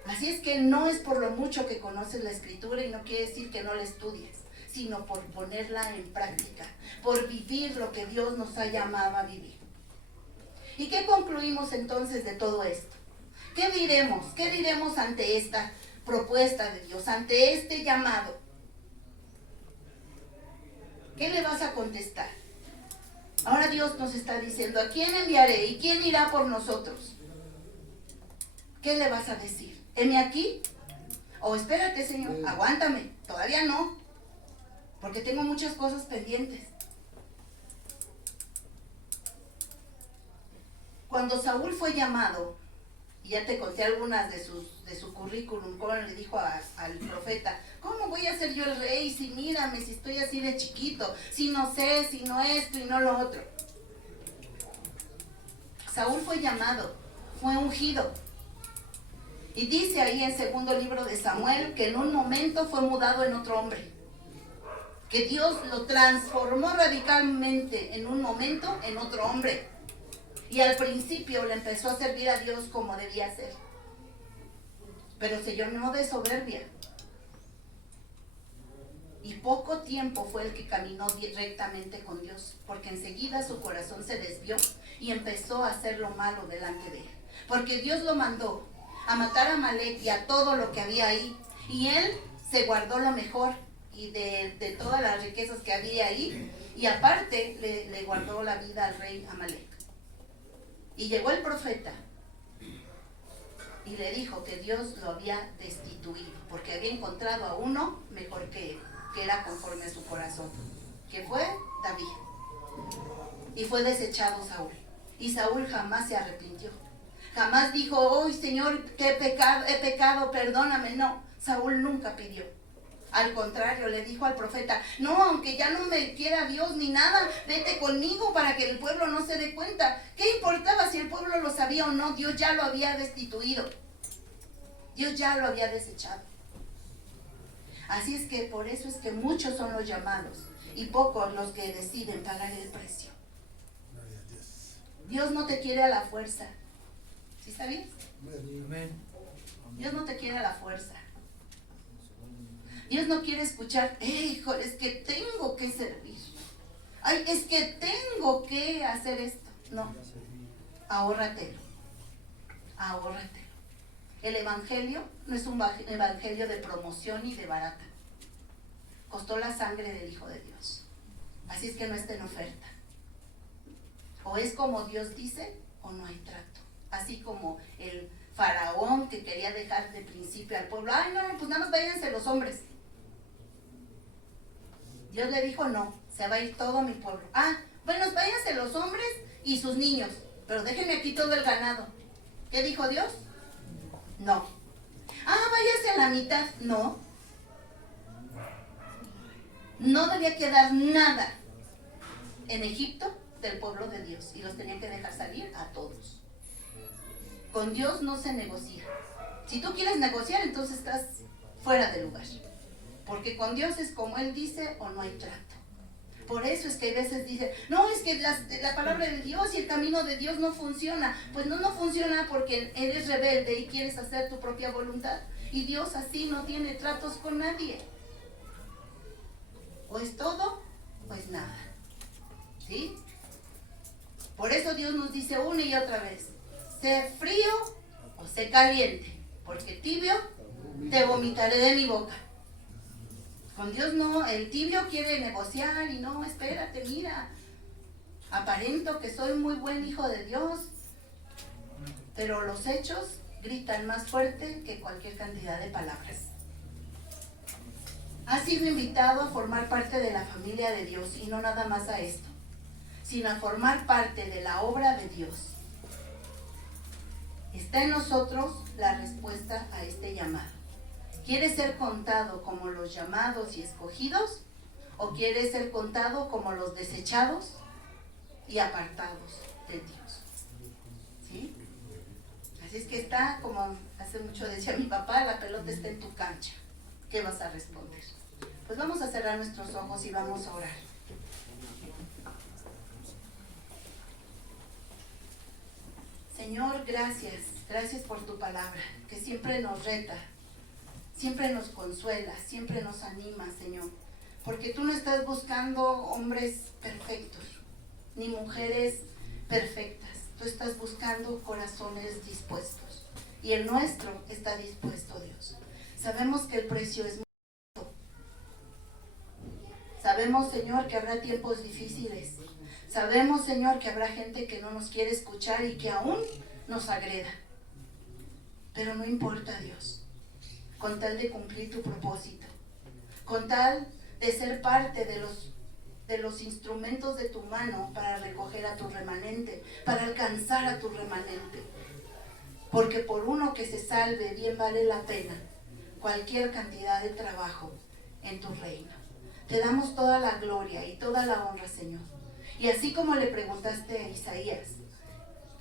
Así es que no es por lo mucho que conoces la Escritura y no quiere decir que no la estudies, sino por ponerla en práctica, por vivir lo que Dios nos ha llamado a vivir. ¿Y qué concluimos entonces de todo esto? ¿Qué diremos? ¿Qué diremos ante esta propuesta de Dios, ante este llamado? ¿Qué le vas a contestar? Ahora Dios nos está diciendo, ¿a quién enviaré y quién irá por nosotros? ¿Qué le vas a decir? ¿Heme aquí? O espérate, Señor, aguántame, todavía no, porque tengo muchas cosas pendientes. Cuando Saúl fue llamado, y ya te conté algunas de su currículum, cómo le dijo al profeta, ¿cómo voy a ser yo el rey si mírame, si estoy así de chiquito, si no sé, si no esto y no lo otro? Saúl fue llamado, fue ungido. Y dice ahí en segundo libro de Samuel que en un momento fue mudado en otro hombre. Que Dios lo transformó radicalmente en un momento en otro hombre. Y al principio le empezó a servir a Dios como debía ser. Pero se llenó de soberbia. Y poco tiempo fue el que caminó rectamente con Dios. Porque enseguida su corazón se desvió y empezó a hacer lo malo delante de él. Porque Dios lo mandó a matar a Amalek y a todo lo que había ahí. Y él se guardó lo mejor y de todas las riquezas que había ahí. Y aparte le guardó la vida al rey Amalek. Y llegó el profeta y le dijo que Dios lo había destituido, porque había encontrado a uno mejor que él, que era conforme a su corazón, que fue David. Y fue desechado Saúl. Y Saúl jamás se arrepintió. Jamás dijo, oh Señor, que he pecado, perdóname. No, Saúl nunca pidió Al contrario, le dijo al profeta, no, aunque ya no me quiera Dios ni nada, vete conmigo para que el pueblo no se dé cuenta. ¿Qué importaba si el pueblo lo sabía o no? Dios ya lo había destituido. Dios ya lo había desechado. Así es que por eso es que muchos son los llamados y pocos los que deciden pagar el precio. Dios no te quiere a la fuerza. ¿Sí sabías? Amén. Dios no te quiere a la fuerza. Dios no quiere escuchar, hijo, es que tengo que servir. Ay, es que tengo que hacer esto. No, ahórratelo. Ahórratelo. El evangelio no es un evangelio de promoción ni de barata. Costó la sangre del Hijo de Dios. Así es que no está en oferta. O es como Dios dice o no hay trato. Así como el faraón que quería dejar de principio al pueblo. Ay, no, pues nada más váyanse los hombres. Dios le dijo, no, se va a ir todo mi pueblo. Ah, bueno, váyanse los hombres y sus niños, pero déjenme aquí todo el ganado. ¿Qué dijo Dios? No. Ah, váyase a la mitad. No. No debía quedar nada en Egipto del pueblo de Dios y los tenían que dejar salir a todos. Con Dios no se negocia. Si tú quieres negociar, entonces estás fuera de lugar. Porque con Dios es como Él dice o no hay trato. Por eso es que hay veces dicen, no, es que la palabra de Dios y el camino de Dios no funciona. Pues no funciona porque eres rebelde y quieres hacer tu propia voluntad. Y Dios así no tiene tratos con nadie. O es todo o es nada. ¿Sí? Por eso Dios nos dice una y otra vez, sé frío o sé caliente, porque tibio te vomitaré de mi boca. Con Dios no, el tibio quiere negociar y no, espérate, mira, aparento que soy muy buen hijo de Dios, pero los hechos gritan más fuerte que cualquier cantidad de palabras. Has sido invitado a formar parte de la familia de Dios y no nada más a esto, sino a formar parte de la obra de Dios. Está en nosotros la respuesta a este llamado. ¿Quieres ser contado como los llamados y escogidos? ¿O quieres ser contado como los desechados y apartados de Dios? ¿Sí? Así es que está, como hace mucho decía mi papá, la pelota está en tu cancha. ¿Qué vas a responder? Pues vamos a cerrar nuestros ojos y vamos a orar. Señor, gracias. Gracias por tu palabra, que siempre nos reta. Siempre nos consuela, siempre nos anima, Señor. Porque tú no estás buscando hombres perfectos, ni mujeres perfectas. Tú estás buscando corazones dispuestos. Y el nuestro está dispuesto, Dios. Sabemos que el precio es muy alto. Sabemos, Señor, que habrá tiempos difíciles. Sabemos, Señor, que habrá gente que no nos quiere escuchar y que aún nos agreda. Pero no importa, Dios. Con tal de cumplir tu propósito, con tal de ser parte de los instrumentos de tu mano para recoger a tu remanente, para alcanzar a tu remanente. Porque por uno que se salve, bien vale la pena cualquier cantidad de trabajo en tu reino. Te damos toda la gloria y toda la honra, Señor. Y así como le preguntaste a Isaías,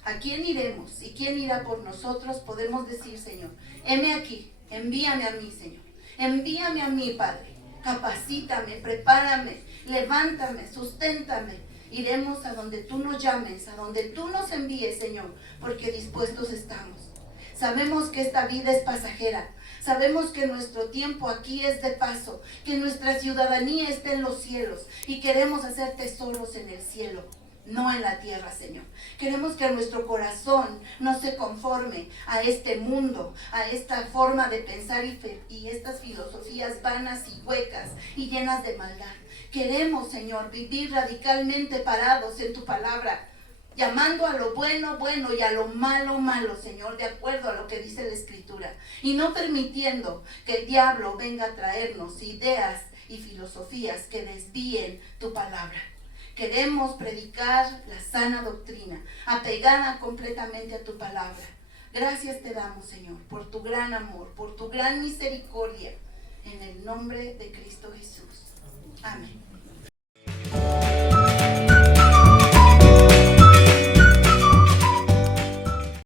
¿a quién iremos y quién irá por nosotros? Podemos decir, Señor, heme aquí. Envíame a mí, Señor. Envíame a mí, Padre. Capacítame, prepárame, levántame, susténtame. Iremos a donde tú nos llames, a donde tú nos envíes, Señor, porque dispuestos estamos. Sabemos que esta vida es pasajera. Sabemos que nuestro tiempo aquí es de paso, que nuestra ciudadanía está en los cielos y queremos hacer tesoros en el cielo. No en la tierra, Señor. Queremos que nuestro corazón no se conforme a este mundo, a esta forma de pensar y estas filosofías vanas y huecas y llenas de maldad. Queremos, Señor, vivir radicalmente parados en tu palabra, llamando a lo bueno, bueno y a lo malo, malo, Señor, de acuerdo a lo que dice la Escritura. Y no permitiendo que el diablo venga a traernos ideas y filosofías que desvíen tu palabra. Queremos predicar la sana doctrina, apegada completamente a tu palabra. Gracias te damos, Señor, por tu gran amor, por tu gran misericordia. en el nombre de Cristo Jesús. Amén.